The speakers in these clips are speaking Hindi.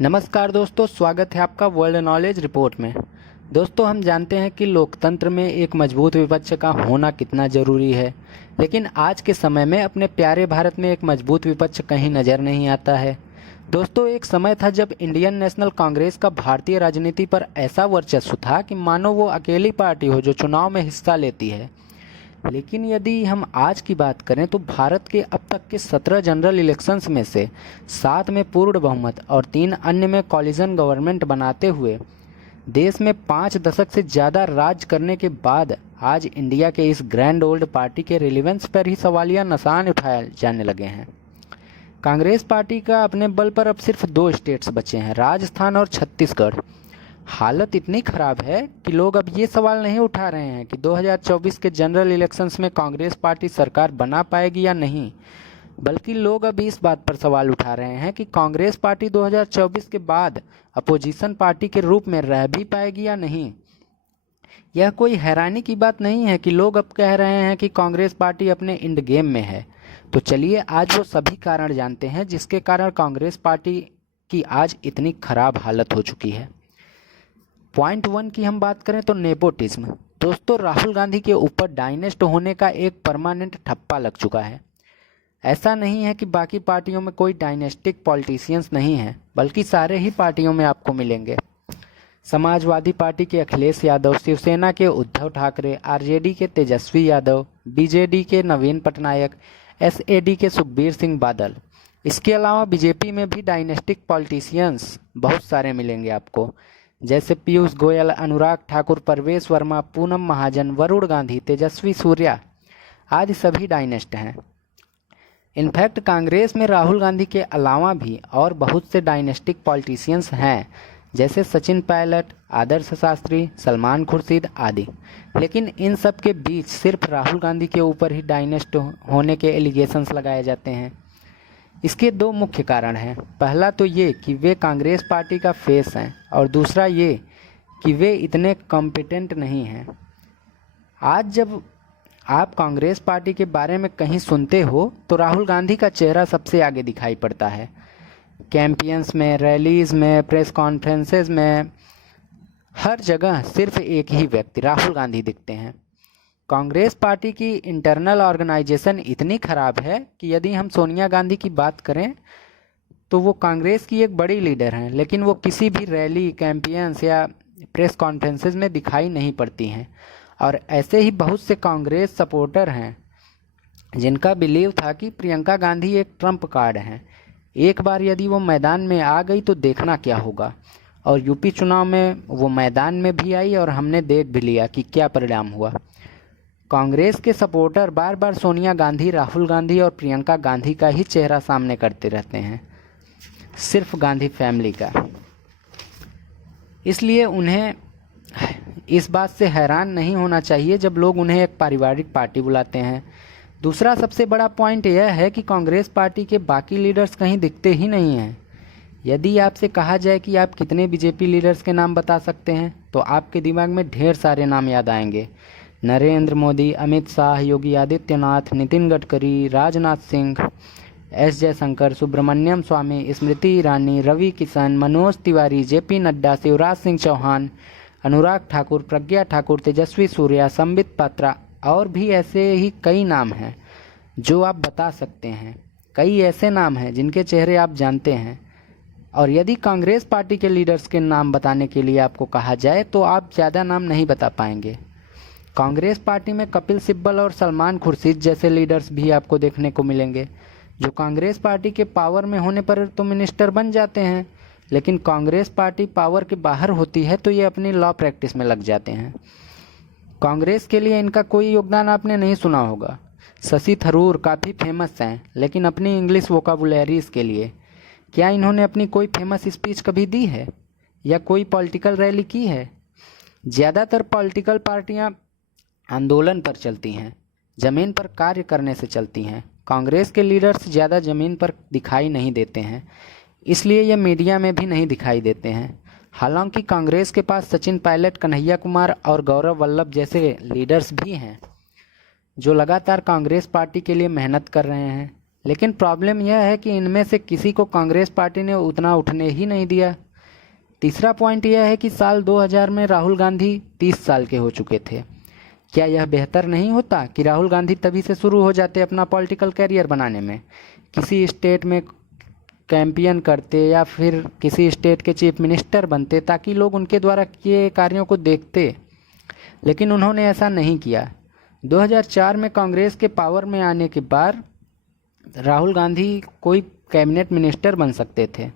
नमस्कार दोस्तों, स्वागत है आपका वर्ल्ड नॉलेज रिपोर्ट में। दोस्तों, हम जानते हैं कि लोकतंत्र में एक मजबूत विपक्ष का होना कितना ज़रूरी है, लेकिन आज के समय में अपने प्यारे भारत में एक मजबूत विपक्ष कहीं नज़र नहीं आता है। दोस्तों, एक समय था जब इंडियन नेशनल कांग्रेस का भारतीय राजनीति पर ऐसा वर्चस्व था कि मानो वो अकेली पार्टी हो जो चुनाव में हिस्सा लेती है। लेकिन यदि हम आज की बात करें तो भारत के अब तक के 17 जनरल इलेक्शंस में से 7 में पूर्ण बहुमत और 3 अन्य में कॉलिजन गवर्नमेंट बनाते हुए देश में 5 दशक से ज़्यादा राज करने के बाद आज इंडिया के इस ग्रैंड ओल्ड पार्टी के रिलेवेंस पर ही सवालिया निशान उठाए जाने लगे हैं। कांग्रेस पार्टी का अपने बल पर अब सिर्फ 2 स्टेट्स बचे हैं, राजस्थान और छत्तीसगढ़। हालत इतनी खराब है कि लोग अब ये सवाल नहीं उठा रहे हैं कि 2024 के जनरल इलेक्शंस में कांग्रेस पार्टी सरकार बना पाएगी या नहीं, बल्कि लोग अब इस बात पर सवाल उठा रहे हैं कि कांग्रेस पार्टी 2024 के बाद अपोजिशन पार्टी के रूप में रह भी पाएगी या नहीं। यह कोई हैरानी की बात नहीं है कि लोग अब कह रहे हैं कि कांग्रेस पार्टी अपने इंड गेम में है। तो चलिए आज वो सभी कारण जानते हैं जिसके कारण कांग्रेस पार्टी की आज इतनी खराब हालत हो चुकी है। पॉइंट 1 की हम बात करें तो नेपोटिज्म। दोस्तों, राहुल गांधी के ऊपर डायनेस्ट होने का एक परमानेंट ठप्पा लग चुका है। ऐसा नहीं है कि बाकी पार्टियों में कोई डायनेस्टिक पॉलिटिशियंस नहीं हैं, बल्कि सारे ही पार्टियों में आपको मिलेंगे। समाजवादी पार्टी के अखिलेश यादव, शिवसेना के उद्धव ठाकरे, आरजेडी के तेजस्वी यादव, बीजेडी के नवीन पटनायक, एसएडी के सुखबीर सिंह बादल। इसके अलावा बीजेपी में भी डायनेस्टिक पॉलिटिशियंस बहुत सारे मिलेंगे आपको, जैसे पीयूष गोयल, अनुराग ठाकुर, परवेश वर्मा, पूनम महाजन, वरुण गांधी, तेजस्वी सूर्या आदि सभी डायनेस्ट हैं। इनफैक्ट कांग्रेस में राहुल गांधी के अलावा भी और बहुत से डायनेस्टिक पॉलिटिशियंस हैं, जैसे सचिन पायलट, आदर्श शास्त्री, सलमान खुर्शीद आदि। लेकिन इन सब के बीच सिर्फ राहुल गांधी के ऊपर ही डायनेस्ट होने के एलिगेशंस लगाए जाते हैं। इसके 2 मुख्य कारण हैं। पहला तो ये कि वे कांग्रेस पार्टी का फेस हैं, और दूसरा ये कि वे इतने कॉम्पिटेंट नहीं हैं। आज जब आप कांग्रेस पार्टी के बारे में कहीं सुनते हो तो राहुल गांधी का चेहरा सबसे आगे दिखाई पड़ता है। कैंपेन्स में, रैलीज में, प्रेस कॉन्फ्रेंसेस में, हर जगह सिर्फ एक ही व्यक्ति राहुल गांधी दिखते हैं। कांग्रेस पार्टी की इंटरनल ऑर्गेनाइजेशन इतनी खराब है कि यदि हम सोनिया गांधी की बात करें तो वो कांग्रेस की एक बड़ी लीडर हैं, लेकिन वो किसी भी रैली, कैंपेन्स या प्रेस कॉन्फ्रेंसेस में दिखाई नहीं पड़ती हैं। और ऐसे ही बहुत से कांग्रेस सपोर्टर हैं जिनका बिलीव था कि प्रियंका गांधी एक ट्रम्प कार्ड हैं, एक बार यदि वो मैदान में आ गई तो देखना क्या होगा। और यूपी चुनाव में वो मैदान में भी आई और हमने देख भी लिया कि क्या परिणाम हुआ। कांग्रेस के सपोर्टर बार बार सोनिया गांधी, राहुल गांधी और प्रियंका गांधी का ही चेहरा सामने करते रहते हैं, सिर्फ गांधी फैमिली का। इसलिए उन्हें इस बात से हैरान नहीं होना चाहिए जब लोग उन्हें एक पारिवारिक पार्टी बुलाते हैं। दूसरा सबसे बड़ा पॉइंट यह है कि कांग्रेस पार्टी के बाकी लीडर्स कहीं दिखते ही नहीं हैं। यदि आपसे कहा जाए कि आप कितने बीजेपी लीडर्स के नाम बता सकते हैं तो आपके दिमाग में ढेर सारे नाम याद आएंगे। नरेंद्र मोदी, अमित शाह, योगी आदित्यनाथ, नितिन गडकरी, राजनाथ सिंह, एस जयशंकर, सुब्रमण्यम स्वामी, स्मृति ईरानी, रवि किशन, मनोज तिवारी, जेपी नड्डा, शिवराज सिंह चौहान, अनुराग ठाकुर, प्रज्ञा ठाकुर, तेजस्वी सूर्या, संबित पात्रा और भी ऐसे ही कई नाम हैं जो आप बता सकते हैं। कई ऐसे नाम हैं जिनके चेहरे आप जानते हैं। और यदि कांग्रेस पार्टी के लीडर्स के नाम बताने के लिए आपको कहा जाए तो आप ज़्यादा नाम नहीं बता पाएंगे। कांग्रेस पार्टी में कपिल सिब्बल और सलमान खुर्शीद जैसे लीडर्स भी आपको देखने को मिलेंगे, जो कांग्रेस पार्टी के पावर में होने पर तो मिनिस्टर बन जाते हैं, लेकिन कांग्रेस पार्टी पावर के बाहर होती है तो ये अपनी लॉ प्रैक्टिस में लग जाते हैं। कांग्रेस के लिए इनका कोई योगदान आपने नहीं सुना होगा। शशि थरूर काफ़ी फेमस हैं, लेकिन अपनी इंग्लिश वोकाबुलरीज के लिए क्या इन्होंने अपनी कोई फेमस स्पीच कभी दी है या कोई पॉलिटिकल रैली की है? ज़्यादातर पॉलिटिकल पार्टियां आंदोलन पर चलती हैं, ज़मीन पर कार्य करने से चलती हैं। कांग्रेस के लीडर्स ज़्यादा ज़मीन पर दिखाई नहीं देते हैं, इसलिए ये मीडिया में भी नहीं दिखाई देते हैं। हालांकि कांग्रेस के पास सचिन पायलट, कन्हैया कुमार और गौरव वल्लभ जैसे लीडर्स भी हैं जो लगातार कांग्रेस पार्टी के लिए मेहनत कर रहे हैं, लेकिन प्रॉब्लम यह है कि इनमें से किसी को कांग्रेस पार्टी ने उतना उठने ही नहीं दिया। तीसरा पॉइंट यह है कि साल 2000 में राहुल गांधी 30 साल के हो चुके थे। क्या यह बेहतर नहीं होता कि राहुल गांधी तभी से शुरू हो जाते अपना पॉलिटिकल करियर बनाने में, किसी स्टेट में कैंपेन करते या फिर किसी स्टेट के चीफ मिनिस्टर बनते, ताकि लोग उनके द्वारा किए कार्यों को देखते। लेकिन उन्होंने ऐसा नहीं किया। 2004 में कांग्रेस के पावर में आने के बाद राहुल गांधी कोई कैबिनेट मिनिस्टर बन सकते थे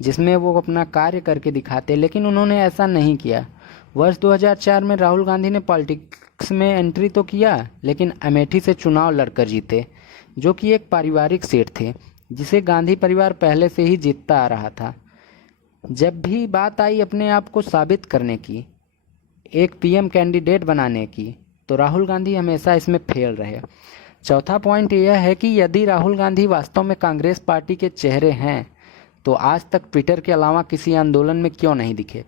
जिसमें वो अपना कार्य करके दिखाते, लेकिन उन्होंने ऐसा नहीं किया। वर्ष 2004 में राहुल गांधी ने पॉलिटिक्स में एंट्री तो किया, लेकिन अमेठी से चुनाव लड़कर जीते, जो कि एक पारिवारिक सीट थी जिसे गांधी परिवार पहले से ही जीतता आ रहा था। जब भी बात आई अपने आप को साबित करने की, एक पीएम कैंडिडेट बनाने की, तो राहुल गांधी हमेशा इसमें फेल रहे। चौथा पॉइंट यह है कि यदि राहुल गांधी वास्तव में कांग्रेस पार्टी के चेहरे हैं तो आज तक ट्विटर के अलावा किसी आंदोलन में क्यों नहीं दिखे।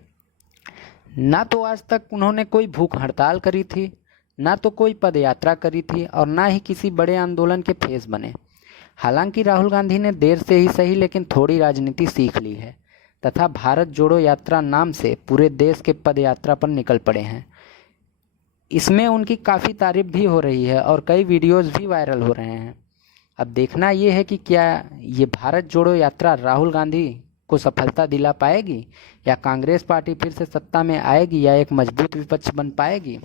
ना तो आज तक उन्होंने कोई भूख हड़ताल करी थी, ना तो कोई पदयात्रा करी थी, और ना ही किसी बड़े आंदोलन के फेस बने। हालांकि राहुल गांधी ने देर से ही सही लेकिन थोड़ी राजनीति सीख ली है तथा भारत जोड़ो यात्रा नाम से पूरे देश के पदयात्रा पर निकल पड़े हैं। इसमें उनकी काफ़ी तारीफ भी हो रही है और कई वीडियोस भी वायरल हो रहे हैं। अब देखना ये है कि क्या ये भारत जोड़ो यात्रा राहुल गांधी को सफलता दिला पाएगी, या कांग्रेस पार्टी फिर से सत्ता में आएगी, या एक मजबूत विपक्ष बन पाएगी।